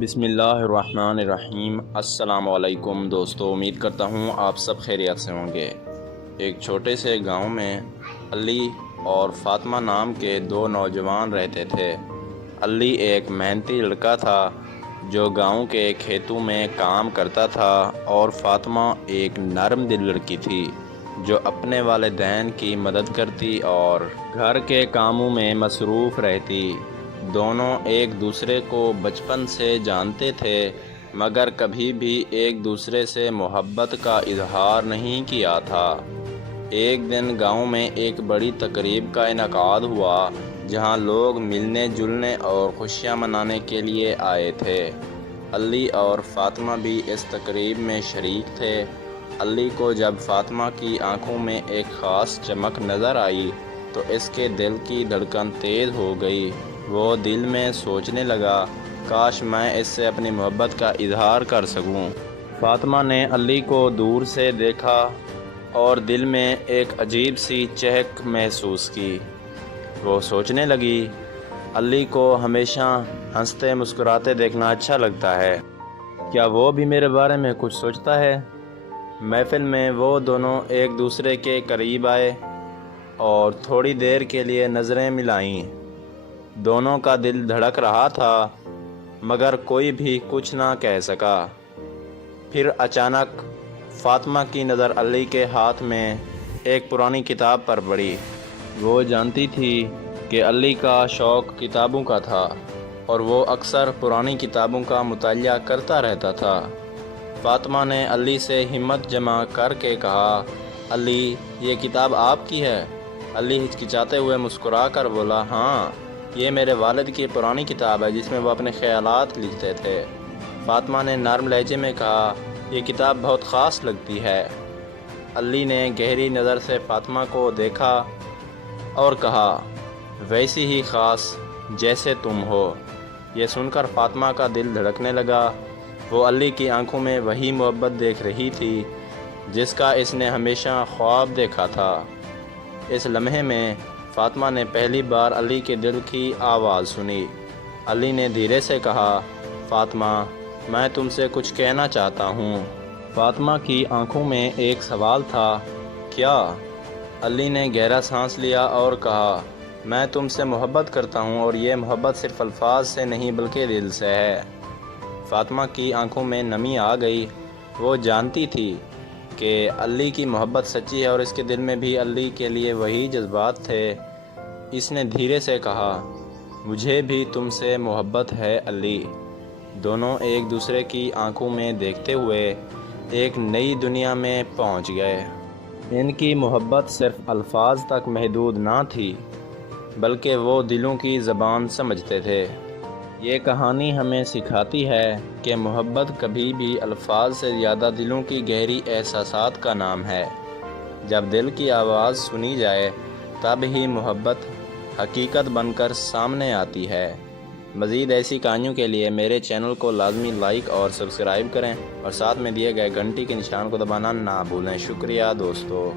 بسم اللہ الرحمن الرحیم۔ السلام علیکم دوستو، امید کرتا ہوں آپ سب خیریت سے ہوں گے۔ ایک چھوٹے سے گاؤں میں علی اور فاطمہ نام کے دو نوجوان رہتے تھے۔ علی ایک محنتی لڑکا تھا جو گاؤں کے کھیتوں میں کام کرتا تھا، اور فاطمہ ایک نرم دل لڑکی تھی جو اپنے والدین کی مدد کرتی اور گھر کے کاموں میں مصروف رہتی۔ دونوں ایک دوسرے کو بچپن سے جانتے تھے، مگر کبھی بھی ایک دوسرے سے محبت کا اظہار نہیں کیا تھا۔ ایک دن گاؤں میں ایک بڑی تقریب کا انعقاد ہوا جہاں لوگ ملنے جلنے اور خوشیاں منانے کے لیے آئے تھے۔ علی اور فاطمہ بھی اس تقریب میں شریک تھے۔ علی کو جب فاطمہ کی آنکھوں میں ایک خاص چمک نظر آئی تو اس کے دل کی دھڑکن تیز ہو گئی۔ وہ دل میں سوچنے لگا، کاش میں اس سے اپنی محبت کا اظہار کر سکوں۔ فاطمہ نے علی کو دور سے دیکھا اور دل میں ایک عجیب سی چہک محسوس کی۔ وہ سوچنے لگی، علی کو ہمیشہ ہنستے مسکراتے دیکھنا اچھا لگتا ہے، کیا وہ بھی میرے بارے میں کچھ سوچتا ہے؟ محفل میں وہ دونوں ایک دوسرے کے قریب آئے اور تھوڑی دیر کے لیے نظریں ملائیں۔ دونوں کا دل دھڑک رہا تھا، مگر کوئی بھی کچھ نہ کہہ سکا۔ پھر اچانک فاطمہ کی نظر علی کے ہاتھ میں ایک پرانی کتاب پر پڑی۔ وہ جانتی تھی کہ علی کا شوق کتابوں کا تھا اور وہ اکثر پرانی کتابوں کا مطالعہ کرتا رہتا تھا۔ فاطمہ نے علی سے ہمت جمع کر کے کہا، علی، یہ کتاب آپ کی ہے؟ علی ہچکچاتے ہوئے مسکرا کر بولا، ہاں، یہ میرے والد کی پرانی کتاب ہے جس میں وہ اپنے خیالات لکھتے تھے۔ فاطمہ نے نرم لہجے میں کہا، یہ کتاب بہت خاص لگتی ہے۔ علی نے گہری نظر سے فاطمہ کو دیکھا اور کہا، ویسی ہی خاص جیسے تم ہو۔ یہ سن کر فاطمہ کا دل دھڑکنے لگا۔ وہ علی کی آنکھوں میں وہی محبت دیکھ رہی تھی جس کا اس نے ہمیشہ خواب دیکھا تھا۔ اس لمحے میں فاطمہ نے پہلی بار علی کے دل کی آواز سنی۔ علی نے دھیرے سے کہا، فاطمہ، میں تم سے کچھ کہنا چاہتا ہوں۔ فاطمہ کی آنکھوں میں ایک سوال تھا، کیا؟ علی نے گہرا سانس لیا اور کہا، میں تم سے محبت کرتا ہوں، اور یہ محبت صرف الفاظ سے نہیں بلکہ دل سے ہے۔ فاطمہ کی آنکھوں میں نمی آ گئی۔ وہ جانتی تھی کہ علی کی محبت سچی ہے اور اس کے دل میں بھی علی کے لیے وہی جذبات تھے۔ اس نے دھیرے سے کہا، مجھے بھی تم سے محبت ہے علی۔ دونوں ایک دوسرے کی آنکھوں میں دیکھتے ہوئے ایک نئی دنیا میں پہنچ گئے۔ ان کی محبت صرف الفاظ تک محدود نہ تھی، بلکہ وہ دلوں کی زبان سمجھتے تھے۔ یہ کہانی ہمیں سکھاتی ہے کہ محبت کبھی بھی الفاظ سے زیادہ دلوں کی گہری احساسات کا نام ہے۔ جب دل کی آواز سنی جائے تب ہی محبت حقیقت بن کر سامنے آتی ہے۔ مزید ایسی کہانیوں کے لیے میرے چینل کو لازمی لائک اور سبسکرائب کریں، اور ساتھ میں دیے گئے گھنٹی کے نشان کو دبانا نہ بھولیں۔ شکریہ دوستو۔